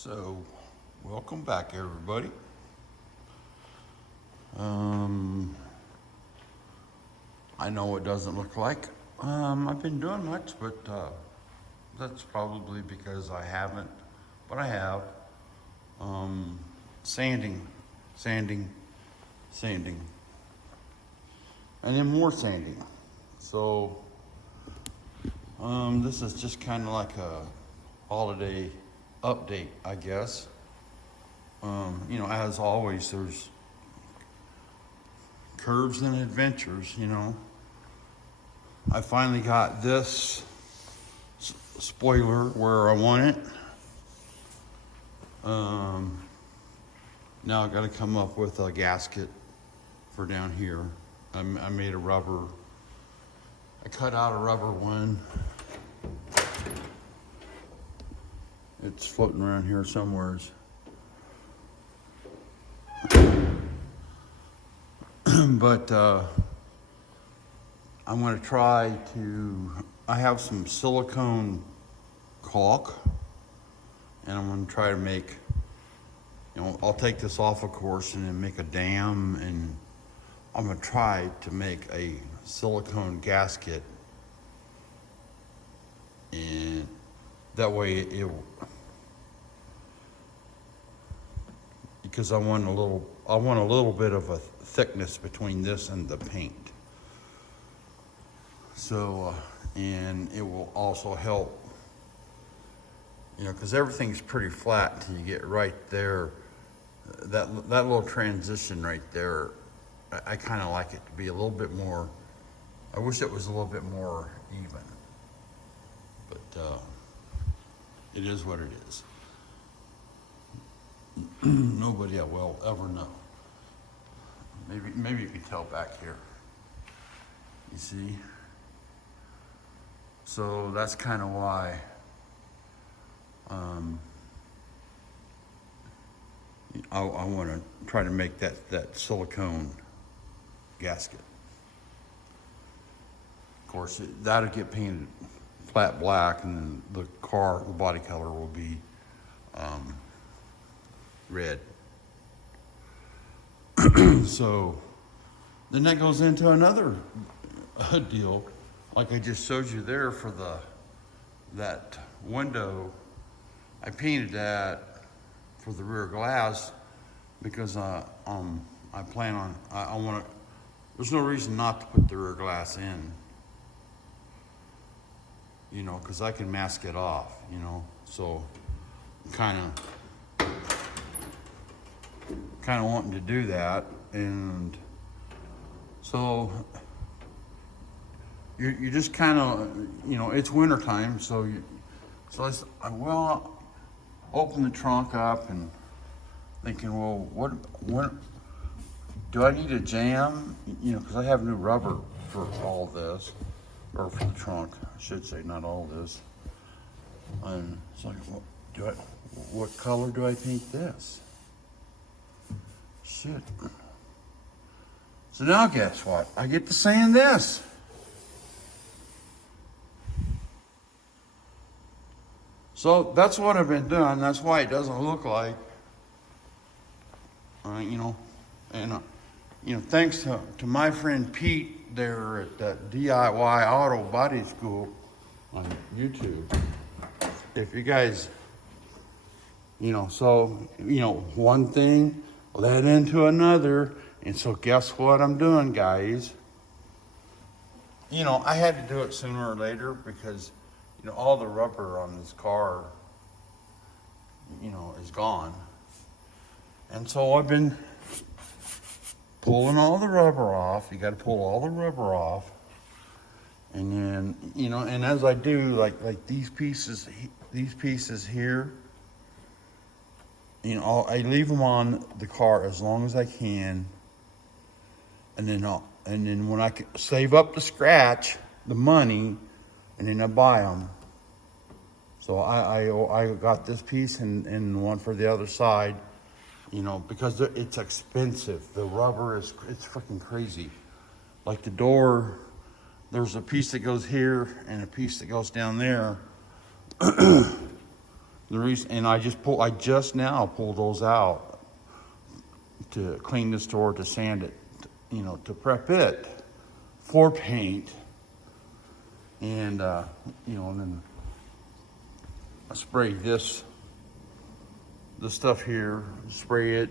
So, welcome back, everybody. I know it doesn't look like I've been doing much, but that's probably because I haven't. But I have. Sanding, sanding, sanding, and then more sanding. So, this is just kind of like a holiday update, I guess. As always, there's curves and adventures, I finally got this spoiler where I want it. Now I got to come up with a gasket for down here. I made a rubber, I cut out a rubber one. It's floating around here somewheres. But I'm going to try to, I have some silicone caulk, and I'm going to try to make, I'll take this off, of course, and then make a dam, and I'm going to try to make a silicone gasket, and that way because I want a little bit of a thickness between this and the paint. So, and it will also help, because everything's pretty flat until you get right there. That little transition right there, I kind of like it to be a little bit more, I wish it was a little bit more even. But it is what it is. Nobody will ever know. Maybe you can tell back here. You see? So that's kind of why I want to try to make that silicone gasket. Of course, that'll get painted flat black, and then the body color will be red. So then that goes into another deal, like I just showed you there for that window. I painted that for the rear glass because I plan on, I want to, there's no reason not to put the rear glass in, because I can mask it off, so kind of wanting to do that. And so you just kind of, it's winter time, so I open the trunk up and thinking, well, what do I need a jam? Because I have new rubber for all this, or for the trunk, I should say, not all this. And it's like, what color do I paint this? Shit. So now guess what? I get to sand this. So that's what I've been doing. That's why it doesn't look like, thanks to my friend Pete there at that DIY Auto Body School on YouTube. If you guys, one thing led into another. And so guess what I'm doing, guys? I had to do it sooner or later because, all the rubber on this car, is gone. And so I've been pulling all the rubber off. You got to pull all the rubber off. And then, and as I do, like these pieces here, I leave them on the car as long as I can. And then when I can save up the scratch, the money, and then I buy them. So I got this piece and one for the other side, because it's expensive. The rubber it's freaking crazy. Like the door, there's a piece that goes here and a piece that goes down there. The reason, and I just now pulled those out to clean this door, to sand it, you know, to prep it for paint. And, you know, and then I spray this stuff here, spray it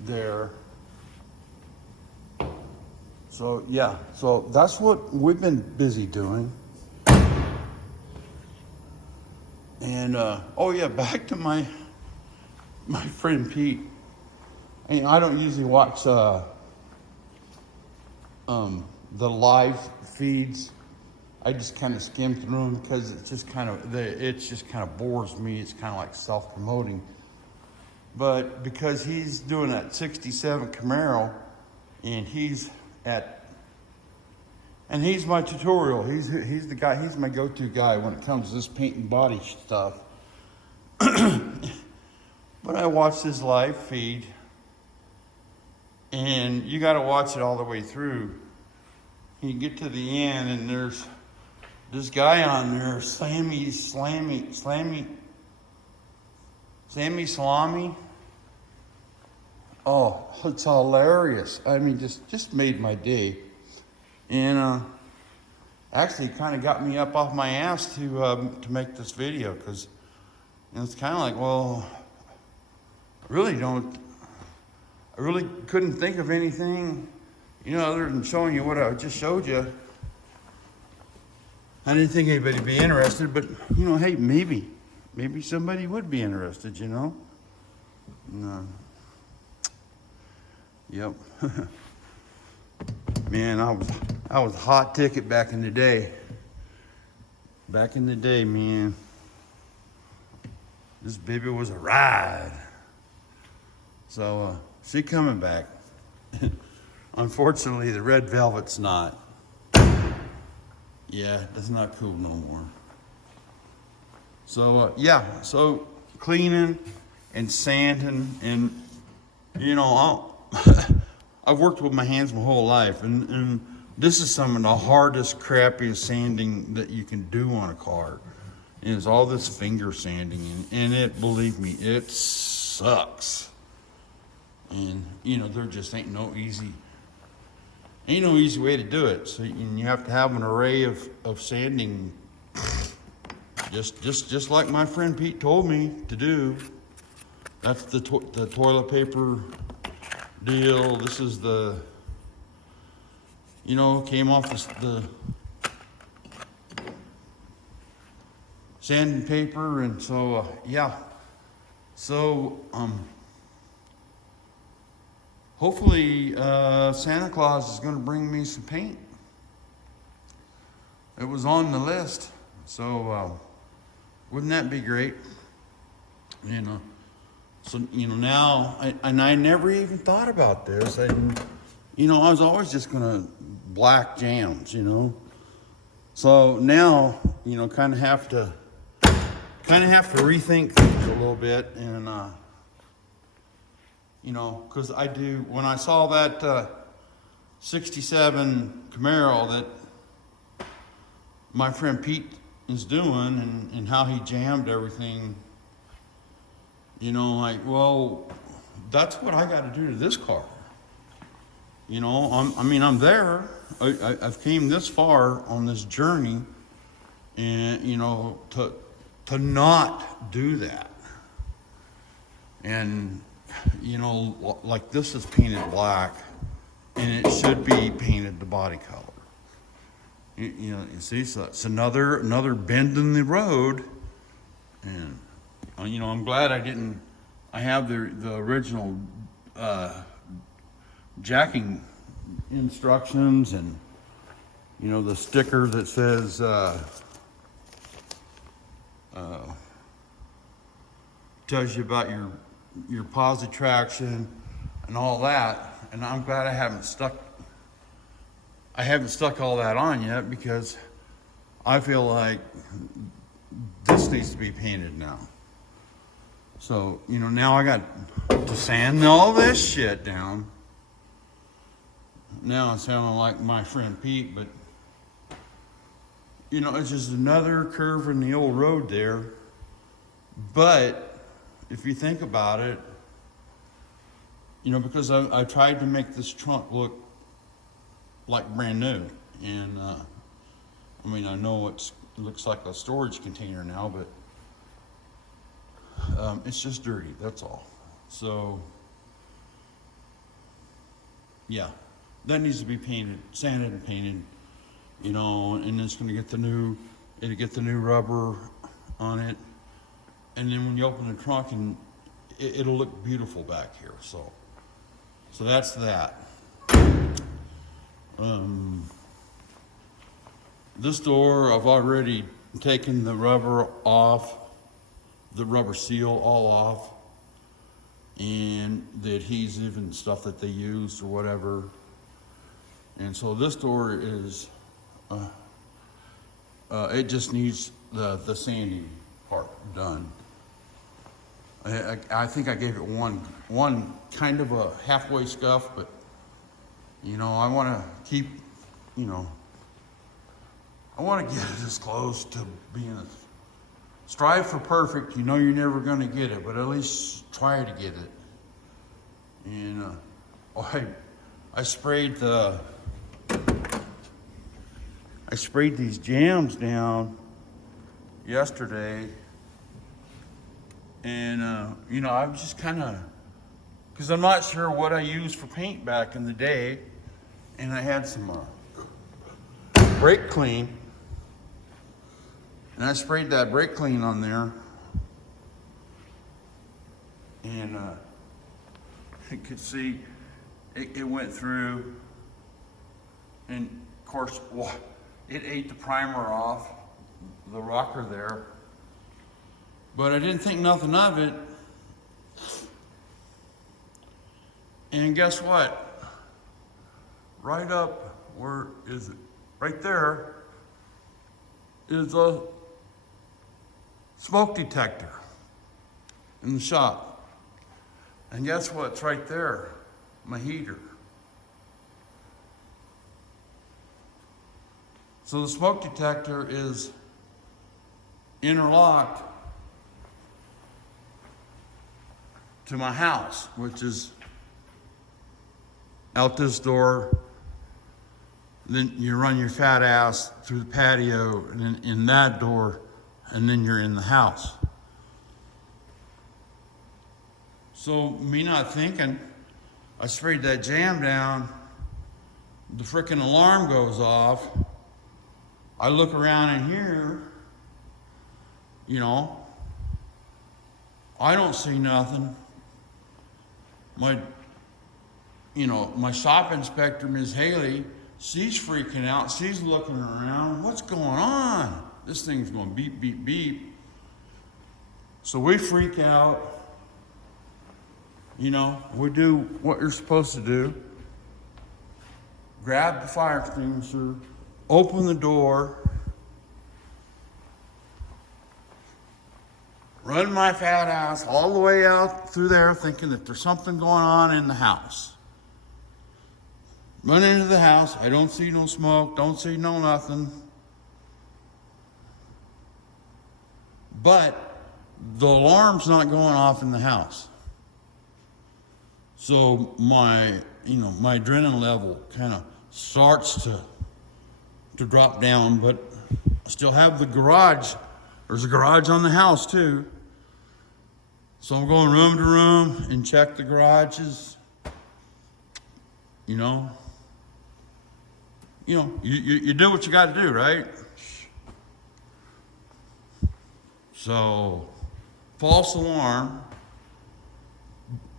there. So yeah, so that's what we've been busy doing. And oh yeah, back to my friend Pete. And I don't usually watch the live feeds. I just kind of skim through them because it's just kind of bores me. It's kind of like self-promoting. But because he's doing that 67 Camaro, and he's my tutorial. He's the guy. He's my go-to guy when it comes to this paint and body stuff. But I watched his live feed, and you got to watch it all the way through. You get to the end, and there's this guy on there, Sammy Salami. Oh, it's hilarious. I mean, just made my day. And actually kind of got me up off my ass to make this video, because it's kind of like, well, I really couldn't think of anything, you know, other than showing you what I just showed you. I didn't think anybody would be interested, but, you know, hey, maybe somebody would be interested, you know? No. Yep. Man, I was a hot ticket back in the day. Back in the day, man. This baby was a ride. So, she coming back. Unfortunately, the red velvet's not. Yeah, that's not cool no more. So, yeah, so cleaning and sanding, and, you know, I've worked with my hands my whole life, and this is some of the hardest, crappiest sanding that you can do on a car. And it's all this finger sanding, and it, believe me, it sucks. And, you know, there just ain't no easy way to do it. So you have to have an array of sanding, just like my friend Pete told me to do. That's the toilet paper deal. This is the, you know, came off the sandpaper, and so yeah. So hopefully Santa Claus is going to bring me some paint. It was on the list, so wouldn't that be great? You know. So, you know, now, I never even thought about this. You know, I was always just gonna black jams, you know. So now, you know, kind of have to rethink things a little bit, and you know, because when I saw that 67 Camaro that my friend Pete is doing, and how he jammed everything. You know, like, well, that's what I got to do to this car. You know, I'm there. I've came this far on this journey, and, you know, to not do that. And, you know, like, this is painted black, and it should be painted the body color. You know, you see, so it's another bend in the road, and, you know, I'm glad I have the original jacking instructions, and, you know, the sticker that says tells you about your positive traction and all that. And I'm glad I haven't stuck all that on yet, because I feel like this needs to be painted now. So, you know, now I got to sand all this shit down. Now I'm sounding like my friend Pete, but you know, it's just another curve in the old road there. But if you think about it, you know, because I tried to make this trunk look like brand new. And, I mean, I know it looks like a storage container now, but it's just dirty, that's all. So, yeah, that needs to be painted, sanded and painted, you know, and it's gonna get it'll get the new rubber on it. And then when you open the trunk, and it'll look beautiful back here, so that's that. This door, I've already taken the rubber off, the rubber seal all off, and the adhesive and stuff that they used or whatever. And so this door is, it just needs the sanding part done. I think I gave it one kind of a halfway scuff, but you know, I want to keep, you know, I want to get it as close to being strive for perfect. You know, you're never going to get it, but at least try to get it. And I sprayed these jams down yesterday. And, you know, I was just kind of, because I'm not sure what I used for paint back in the day. And I had some brake clean. And I sprayed that brake clean on there. And you could see it went through. And, of course, it ate the primer off the rocker there. But I didn't think nothing of it. And guess what? Right up, where is it? Right there is a smoke detector in the shop. And guess what's right there? My heater. So the smoke detector is interlocked to my house, which is out this door. Then you run your fat ass through the patio and then in that door, and then you're in the house. So me not thinking, I sprayed that jam down, the frickin' alarm goes off. I look around in here, you know, I don't see nothing. My shop inspector, Ms. Haley, she's freaking out. She's looking around. What's going on? This thing's going beep, beep, beep. So we freak out. You know, we do what you're supposed to do. Grab the fire extinguisher, open the door, run my fat ass all the way out through there thinking that there's something going on in the house. Run into the house, I don't see no smoke, don't see no nothing. But the alarm's not going off in the house. So my adrenaline level kind of starts to drop down, but I still have the garage. There's a garage on the house too. So I'm going room to room and check the garages. You do what you got to do, right? So, false alarm,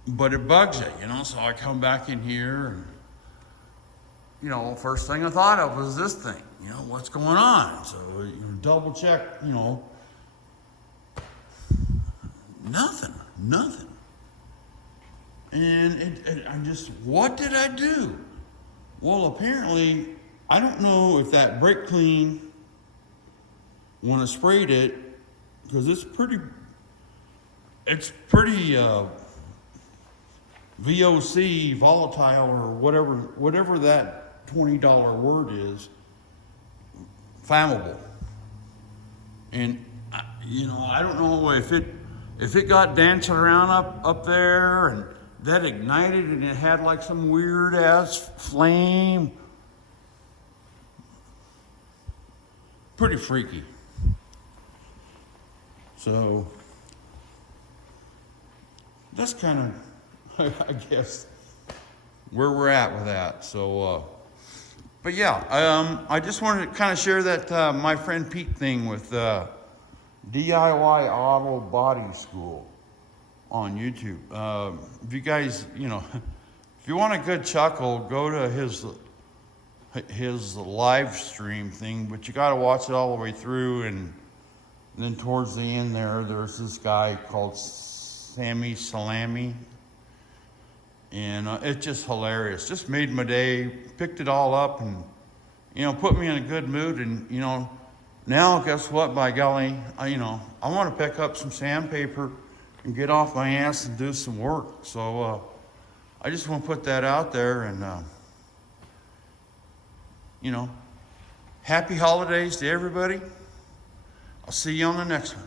but it bugs you, so I come back in here and, first thing I thought of was this thing, what's going on? So, double check, nothing. And I'm just, what did I do? Well, apparently, I don't know if that brake clean, when I sprayed it, because it's pretty VOC, volatile, or whatever that $20 word is, flammable. And you know, I don't know if it got dancing around up there and that ignited and it had like some weird ass flame. Pretty freaky. So that's kind of, I guess, where we're at with that. So, but yeah, I just wanted to kind of share that my friend Pete thing with DIY Auto Body School on YouTube. If you guys, you know, if you want a good chuckle, go to his live stream thing, but you got to watch it all the way through. And then towards the end there's this guy called Sammy Salami, and it's just hilarious. Just made my day, picked it all up, and you know, put me in a good mood. And you know, now guess what? By golly, I want to pick up some sandpaper and get off my ass and do some work. So I just want to put that out there, and you know, happy holidays to everybody. I'll see you on the next one.